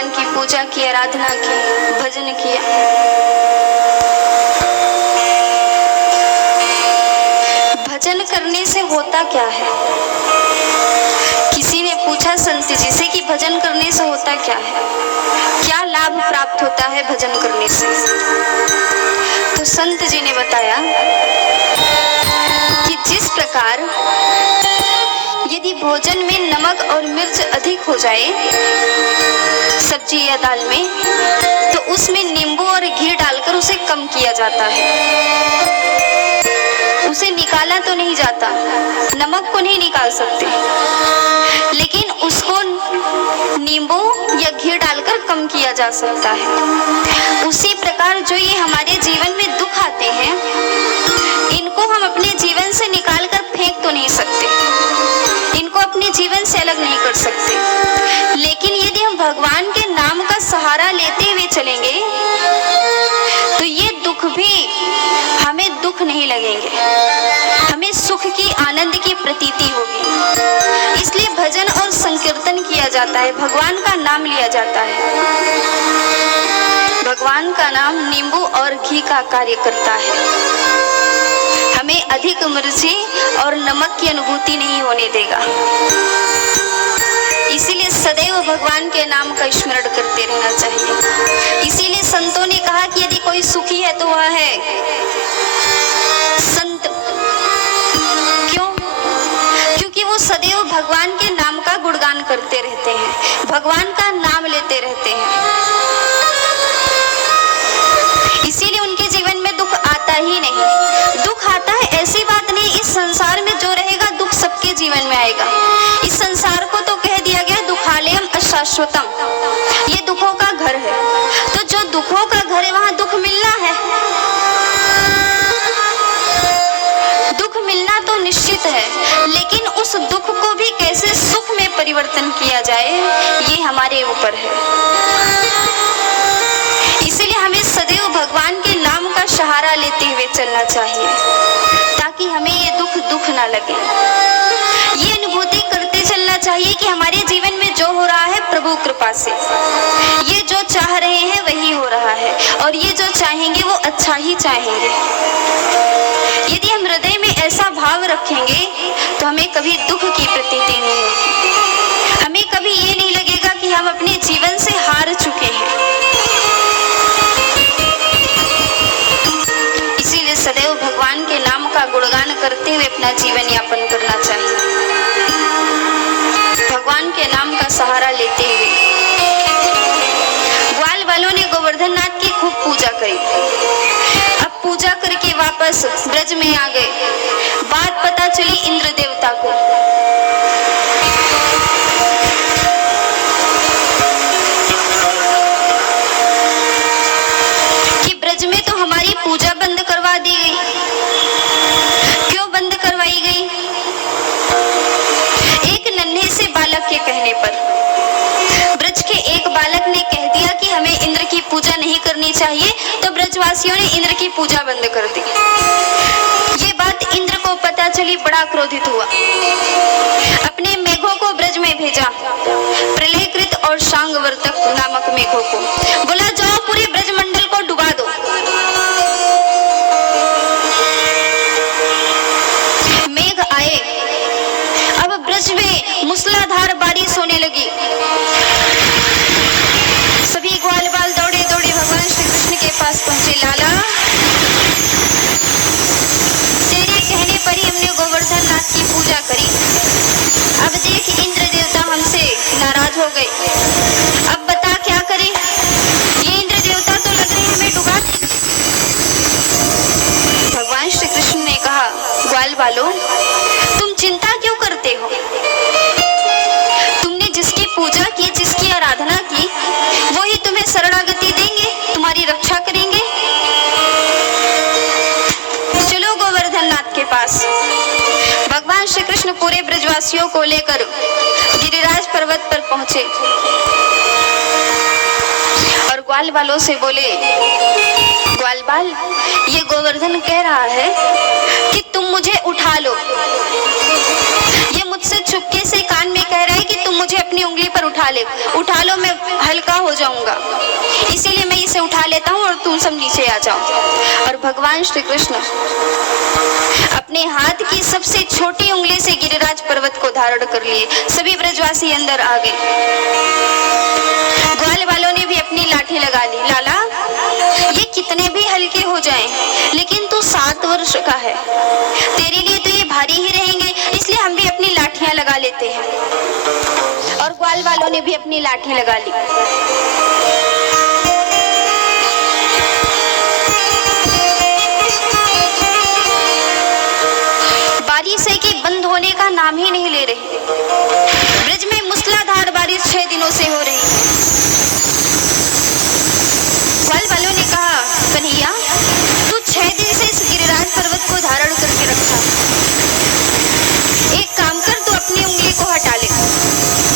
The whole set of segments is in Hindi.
भगवान की पूजा की, आराधना की, भजन किया। भजन करने से होता क्या है? किसी ने पूछा संत जी से कि भजन करने से होता क्या है, क्या लाभ प्राप्त होता है भजन करने से? तो संत जी ने बताया कि जिस प्रकार यदि भोजन में नमक और मिर्च अधिक हो जाए सब्जी या दाल में, तो उसमें नींबू और घी डालकर उसे कम किया जाता है। उसे निकाला तो नहीं जाता, नमक को नहीं निकाल सकते, लेकिन उसको नींबू या घी डालकर कम किया जा सकता है। उसी प्रकार जो ये हमारे जीवन में दुख आते हैं, इनको हम अपने जीवन से निकाल कर फेंक तो नहीं सकते, इनको अपने जीवन से अलग नहीं कर सकते, लेकिन यदि हम भगवान के नाम का सहारा लेते हुए चलेंगे तो ये दुख भी हमें दुख नहीं लगेंगे, हमें सुख की, आनंद की प्रतीति होगी। इसलिए भजन और संकीर्तन किया जाता है, भगवान का नाम लिया जाता है। भगवान का नाम नींबू और घी का कार्य करता है, हमें अधिक मिर्ची और नमक की अनुभूति नहीं होने देगा। इसीलिए सदैव भगवान के नाम का स्मरण करते रहना चाहिए। इसीलिए संतों ने कहा कि यदि कोई सुखी है तो वह है संत। क्यों? क्योंकि वो सदैव भगवान के नाम का गुणगान करते रहते हैं, भगवान का नाम लेते रहते हैं। इसीलिए उनके जीवन में दुख आता ही नहीं। दुख आता है ऐसी बात नहीं, इस संसार में जो रहेगा दुख सबके जीवन में आएगा। इस संसार को तो कह दिया गया दुखालयम अशाश्वतम, ये दुखों का घर है। तो जो दुखों का घर है वहां दुख मिलना है, दुख मिलना तो निश्चित है, लेकिन उस दुख को भी कैसे सुख में परिवर्तन किया जाए ये हमारे ऊपर है। इसीलिए हमें सदैव भगवान के नाम का सहारा लेते हुए चलना चाहिए, ताकि हमें ये दुख दुख ना लगे। ये अनुभूति करते चलना चाहिए कि हमारे जीवन में जो हो रहा है प्रभु कृपा से, ये जो चाह रहे हैं वही हो रहा है, और ये जो चाहेंगे वो अच्छा ही चाहेंगे। यदि हम हृदय में ऐसा भाव रखेंगे तो हमें कभी दुख की प्रतीति नहीं होगी, हमें कभी ये नहीं लगेगा कि हम अपने जीवन से हार चुके हैं। इसीलिए सदैव भगवान के नाम का गुणगान करते हुए अपना जीवन यापन करना चाहिए, भगवान के नाम का सहारा लेते हुए। ग्वाल वालों ने गोवर्धन नाथ की खूब पूजा करी। अब पूजा करके वापस ब्रज में आ गए। बात पता चली इंद्र देवता को। कि ब्रज में तो हमारी पूजा बंद करवा दी गई। क्यों बंद करवाई गई? एक नन्हे से बालक के कहने पर ब्रज के एक बालक ने कह दिया कि हमें इंद्र की पूजा नहीं करनी चाहिए, तो ब्रजवासियों ने इंद्र की पूजा बंद कर दी। ये बात इंद्र को पता चली, बड़ा क्रोधित हुआ। अपने मेघों को ब्रज में भेजा, प्रलयकृत और शांगवर्तक नामक मेघों को बोला, जाओ पूरे ब्रज मंडल को डुबा दो। मेघ आए। अब ब्रज में मूसलाधार बारिश होने लगी। सभी ग्वाल बाल दौड़े दौड़े भगवान श्री कृष्ण के पास पहुंचे। लाला, तेरे कहने पर ही हमने गोवर्धन नाथ की पूजा करी, अब देख इंद्र देवता हमसे नाराज हो गए, अब बता क्या करें? ये इंद्र देवता तो लग रहे हमें डुबा दें। भगवान श्री कृष्ण ने कहा, ग्वाल बालों, तुम चिंता क्यों करते हो? तुमने जिसकी पूजा की, जिसकी आराधना की, वही तुम्हें शरणागति देंगे, तुम्हारी रक्षा करेंगे। चलो गोवर्धन नाथ के पास। भगवान श्री कृष्ण पूरे ब्रजवासियों को लेकर गिरिराज पर्वत पर पहुंचे और ग्वाल बालों से बोले, ग्वाल बाल, ये गोवर्धन कह रहा है कि तुम मुझे उठा लो। ये मुझसे चुपके से कान में कह रहा है कि तुम मुझे अपने अपनी उंगली पर उठा लो, मैं हल्का हो जाऊंगा, इसीलिए मैं इसे उठा लेता हूँ और तुम सब नीचे आ जाओ। और भगवान श्री कृष्ण अपने हाथ की सबसे छोटी उंगली से गिरिराज पर्वत को धारण कर लिए। सभी ब्रजवासी अंदर आ गए। ग्वाल वालों ने भी अपनी लाठी लगा ली। लाला, ये कितने भी हल्के हो जाएं, लेकिन तू 7 वर्ष का है, तेरे लिए तो ये भारी ही रहेंगे, इसलिए हम भी अपनी लाठियां लगा लेते हैं। और ग्वाल वालों ने भी अपनी लाठी लगा ली। बारिश है कि बंद होने का नाम ही नहीं ले रही। ब्रज में मूसलाधार बारिश 6 दिनों से हो रही। ग्वाल वालों ने कहा, कन्हैया, तू 6 दिन से इस गिरिराज पर्वत को धारण करके रखा, एक काम कर, तू अपनी उंगली को हटा ले।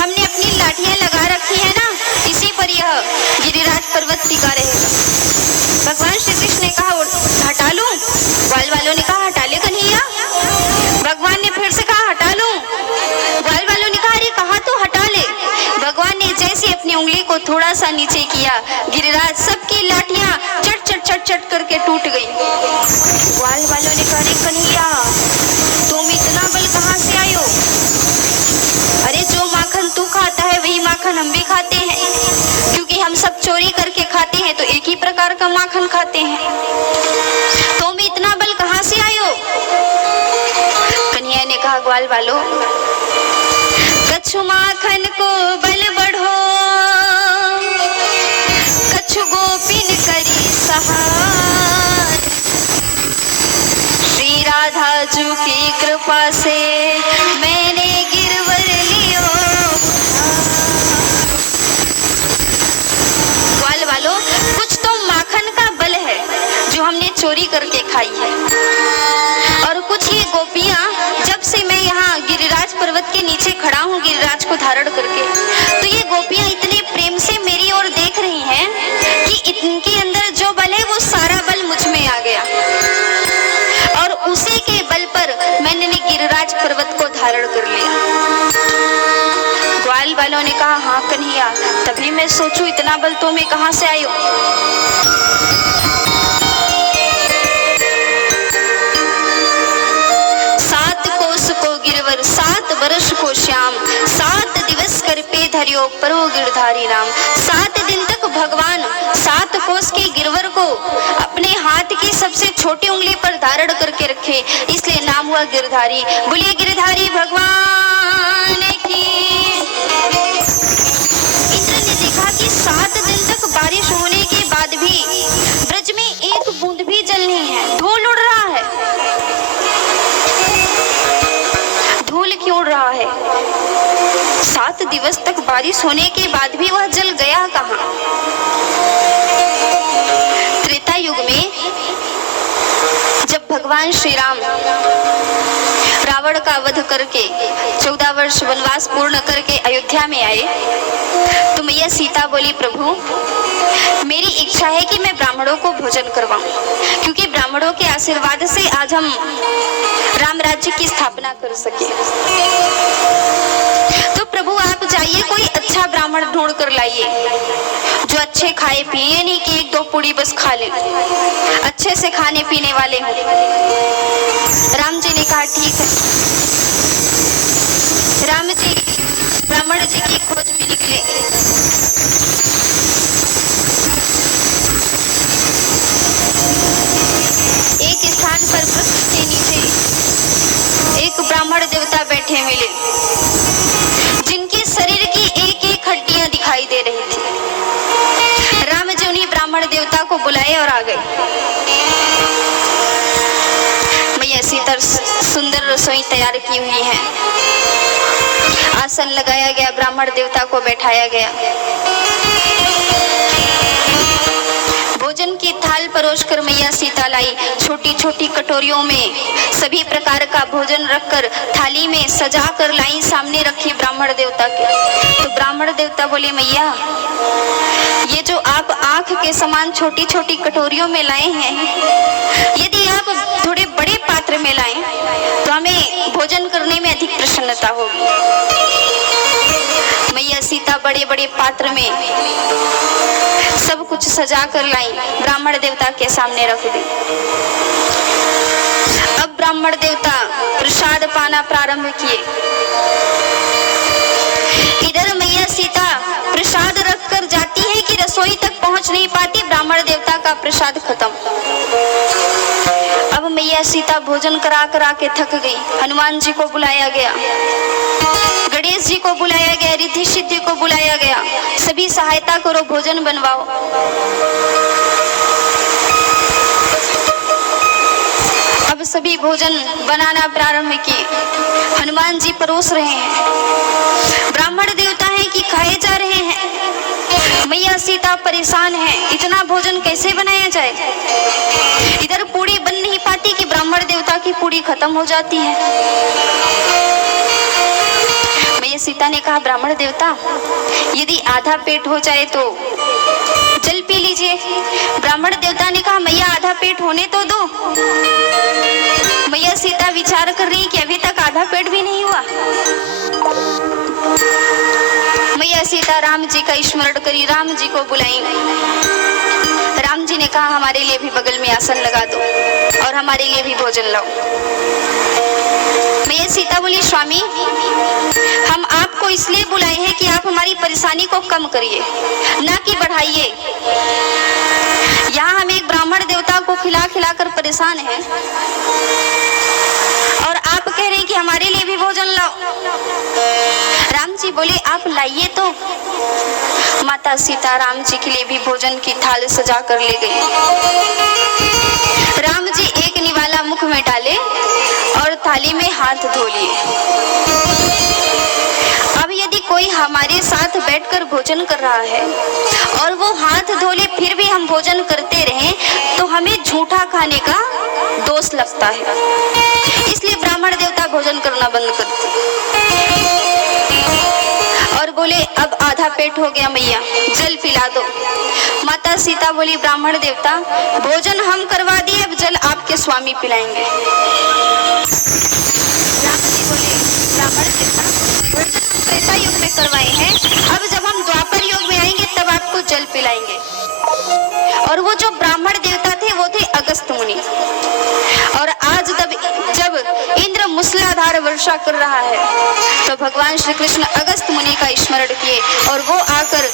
हमने अपनी लाठियां लगा रखी है ना, इसी पर यह गिरिराज पर्वत टिका रहेगा। भगवान श्री कृष्ण ने कहा, हटा लूं? ग्वाल वालों ने कहा, हटा ले कन्हैया। भगवान ने फिर से कहा, हटा लूं? ग्वाल वालों ने कहा, अरे कहा तो हटा ले। भगवान ने जैसे अपनी उंगली को थोड़ा सा नीचे किया, गिरिराज सबकी लाठियां चट चट चट चट करके टूट गई। ग्वाल वालों ने कहा, अरे कन्हैया, तुम इतना बल कहाँ से आयो? अरे जो माखन तू खाता है वही माखन हम भी खाते हैं, क्योंकि हम सब चोरी करके खाते हैं तो एक ही प्रकार का माखन खाते हैं। तुम इतना बल कहाँ से आयो? कन्हैया ने कहा, ग्वाल वालों, कछु माखन को बल बढ़ो, कछु गोपिन करी सहार, श्री राधा जू की कृपा से मैंने गिरवर लियो। ग्वाल वालों, कुछ तो माखन का बल है जो हमने चोरी करके खाई है, और कुछ ये गोपियां, जब से मैं यहाँ गिरिराज पर्वत के नीचे खड़ा हूँ गिरिराज को धारण करके, तो ये गोपियां इतने प्रेम से मेरी ओर देख रही हैं कि इनके अंदर जो बल है वो सारा बल मुझ में आ गया, और उसी के बल पर मैंने गिरिराज पर्वत को धारण कर लिया। ग्वाल वालों ने कहा, हाँ कन्हैया, तभी मैं सोचूं इतना बल तो मैं कहाँ से आयो। 7 वर्ष को श्याम, 7 दिवस कर पे धरियो परो गिरधारी नाम। 7 दिन तक भगवान 7 कोस के गिरवर को अपने हाथ की सबसे छोटी उंगली पर धारण करके रखे, इसलिए नाम हुआ गिरधारी। बोलिए गिरधारी भगवान की। इंद्र ने देखा कि 7 दिन तक बारिश होने के बाद भी ब्रज में एक बूंद भी जल नहीं है, धूल उड़ रहा है। धूल क्यों उड़ रहा है? 7 दिवस तक बारिश होने के बाद भी वह जल गया कहाँ? त्रेता युग में जब भगवान श्री राम रावण का वध करके 14 वर्ष वनवास पूर्ण करके अयोध्या में आए, तो मैया सीता बोली, प्रभु मेरी इच्छा है कि मैं ब्राह्मणों को भोजन करवाऊं, क्योंकि ब्राह्मणों के आशीर्वाद से आज हम राम राज्य की स्थापना कर सके। तो प्रभु आप जाइए, कोई अच्छा ब्राह्मण ढूंढ कर लाइए जो अच्छे खाए पिए, नहीं कि 1-2 पूड़ी बस खा ले, अच्छे से खाने पीने वाले हों। राम जी ने कहा ठीक है। राम जी ब्राह्मण जी की खोज में निकले। एक स्थान पर वृक्ष के नीचे एक ब्राह्मण देवता बैठे मिले, जिनके शरीर की एक-एक हड्डियां दिखाई दे रही थी। राम जी उन्हीं ब्राह्मण देवता को बुलाए और आ गए। मैया सीता सुंदर रसोई तैयार की हुई है, आसन लगाया गया, ब्राह्मण देवता को बैठाया गया। भोजन की थाल परोसकर मैया सीता लाई। छोटी छोटी कटोरियों में सभी प्रकार का भोजन रखकर थाली में सजा कर लाई, सामने रखी ब्राह्मण देवता के। तो ब्राह्मण देवता बोले, मैया ये जो आप आंख के समान छोटी छोटी कटोरियों में लाए हैं, यदि आप थोड़े बड़े पात्र पात्र में लाएं तो हमें भोजन करने में अधिक प्रसन्नता होगी। मैया सीता बड़े बड़े पात्र में सब कुछ सजा कर लाई, ब्राह्मण देवता के सामने रख दी। अब ब्राह्मण देवता प्रसाद पाना प्रारंभ किए। इधर मैया सीता प्रसाद रखकर जाती है कि रसोई तक पहुंच नहीं पाती, ब्राह्मण देवता का प्रसाद खत्म। अब मैया सीता भोजन करा करा के थक गई। हनुमान जी को बुलाया गया, गणेश जी को बुलाया गया, रिद्धि सिद्धि को बुलाया गया, सभी सहायता करो, भोजन बनवाओ। अब सभी भोजन बनाना प्रारंभ किए। हनुमान जी परोस रहे हैं, ब्राह्मण देवता है कि खाए जा रहे हैं। मैया सीता परेशान है, इतना भोजन कैसे बनाया जाए। इधर पूरी बन नहीं पाती कि ब्राह्मण देवता की पूरी खत्म हो जाती है। मैया सीता ने कहा, ब्राह्मण देवता यदि आधा पेट हो जाए तो जल पी लीजिए। ब्राह्मण देवता ने कहा, मैया आधा पेट होने तो दो। मैया सीता विचार कर रही कि अभी तक आधा पेट भी नहीं हुआ। मैया सीता राम जी का स्मरण करी, राम जी को बुलाई। राम जी ने कहा, हमारे लिए भी बगल में आसन लगा दो और हमारे लिए भी भोजन लाओ। मैया सीता बोली, स्वामी हम आपको इसलिए बुलाए हैं कि आप हमारी परेशानी को कम करिए, ना कि बढ़ाइए। यहाँ हम एक ब्राह्मण देवता को खिला खिला कर परेशान हैं और आप कह रहे हैं कि हमारे लिए भी भोजन लाओ। राम जी बोले, आप लाइए तो। माता सीता राम जी के लिए भी भोजन की थाल सजा कर ले गई। राम जी एक निवाला मुख में डाले और थाली में हाथ धो लिए। अब यदि कोई हमारे साथ बैठकर भोजन कर रहा है और वो हाथ धो ले फिर भी हम भोजन करते रहें तो हमें झूठा खाने का दोष लगता है। इसलिए ब्राह्मण देवता भोजन करना बंद करते और बोले, अब आधा पेट हो गया मैया, जल पिला दो। माता सीता बोली, ब्राह्मण देवता भोजन हम करवा दिए, अब जल आपके स्वामी पिलाएंगे। राम जी बोले, ब्राह्मण देवता भोजन हम त्रेता युग में करवाए हैं, अब जब हम द्वापर युग में आएंगे तब आपको जल पिलाएंगे। और वो जो ब्राह्मण देवता थे वो थे अगस्त मुनि। और आज जब इंद्र मूसलाधार वर्षा कर रहा है तो भगवान श्री कृष्ण अगस्त मुनि का स्मरण किए और वो आकर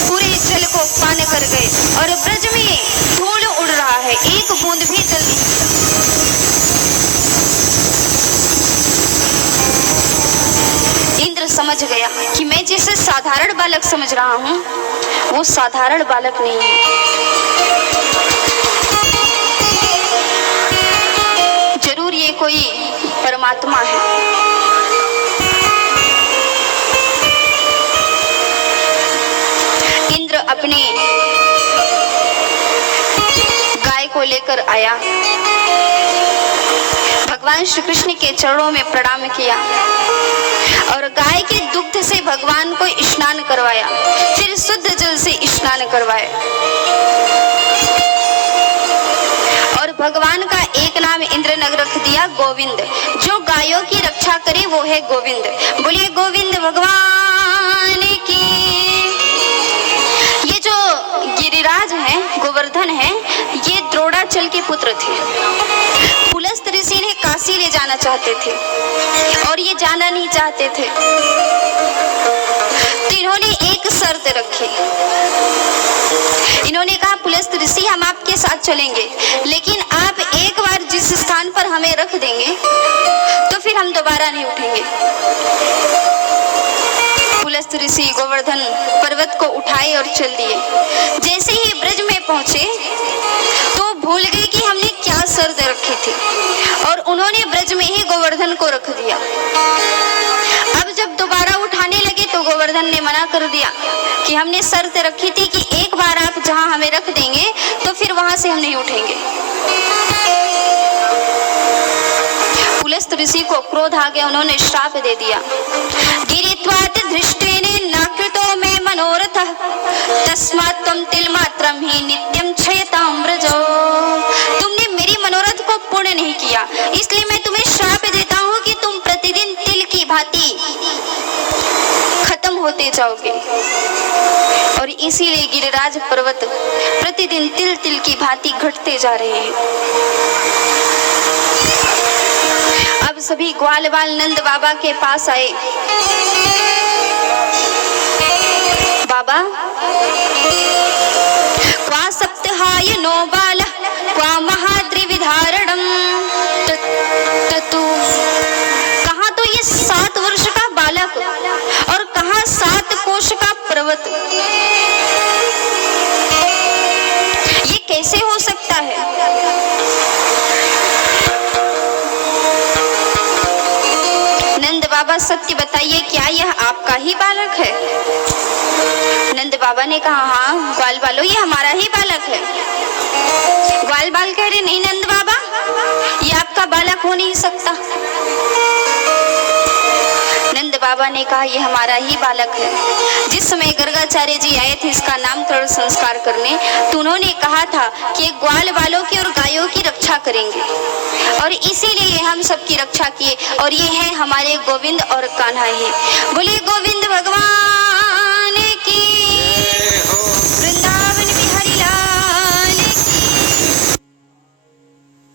पूरे जल को पान कर गए और ब्रज में धूल उड़ रहा है, एक बूंद भी जल नहीं मिला। इंद्र समझ गया कि मैं जिसे साधारण बालक समझ रहा हूँ वो साधारण बालक नहीं है, जरूर ये कोई परमात्मा है। इंद्र अपने गाय को लेकर आया, भगवान श्री कृष्ण के चरणों में प्रणाम किया और गाय के दुग्ध से भगवान को स्नान करवाया, फिर शुद्ध जल से स्नान करवाया। और भगवान का एक नाम इंद्र ने रख दिया गोविंद, जो गायों की रक्षा करे वो है गोविंद। बोलिए गोविंद भगवान की। ये जो गिरिराज है, गोवर्धन है, ये द्रोणाचल के पुत्र थे। पुलस्त ऋषि ने काशी ले जाना चाहते थे और ये जाना नहीं चाहते थे, तो इन्होंने एक शर्त रखी। इन्होंने कहा, पुलस्त ऋषि हम आपके साथ चलेंगे, लेकिन आप एक बार जिस स्थान पर हमें रख देंगे तो फिर हम दोबारा नहीं उठेंगे। पुलस्त ऋषि गोवर्धन पर्वत को उठाए और चल दिए। जैसे ही ब्रज में पहुंचे तो भूल गए कि हमने क्या शर्त रखी थी और उन्होंने ब्रज में ही गोवर्धन को रख दिया। अब जब दोबारा उठाने लगे तो गोवर्धन ने मना कर दिया कि हमने शर्त रखी थी कि एक बार आप जहां हमें रख देंगे तो फिर वहां से हम नहीं उठेंगे। पुलस्त ऋषि को क्रोध आ गया, उन्होंने श्राप दे दिया, गिरित्वात् धृष्टेने नाकृतो मे मनोरथः तस्मात् त्वं तिलमात्रं हि नित्यं क्षयतां व्रजो। तुमने मेरी मनोरथ को पूर्ण नहीं किया, किया, इसलिए मैं तुम्हें श्राप देता हूँ कि तुम प्रतिदिन तिल की भांति खत्म होते जाओगे। और इसीलिए गिरिराज पर्वत प्रतिदिन तिल तिल की भांति घटते जा रहे हैं। अब सभी ग्वाल बाल नंद बाबा के पास आए। बाबा, क्वा सप्तहाय नो बाल क्वा महाद्रिविधारणम ततु, कहाँ तो ये 7 वर्ष का बालक और कहाँ 7 कोश का पर्वत, ये कैसे हो सकता है? नंद बाबा सत्य बताइए, क्या यह आपका ही बालक है? नंद बाबा ने कहा, हाँ ग्वाल बालो, ये हमारा ही बालक है। ग्वाल बाल कह रहे, नहीं नंद बाबा, ये आपका बालक हो नहीं सकता। नंद बाबा ने कहा, ये हमारा ही बालक है। जिस समय गर्गाचार्य जी आए थे इसका नामकरण संस्कार करने, तो उन्होंने कहा था कि ग्वाल बालों की और गायों की रक्षा करेंगे, और इसीलिए हम सबकी रक्षा किए, और ये है हमारे गोविंद और कान्हा है। बोले गोविंद भगवान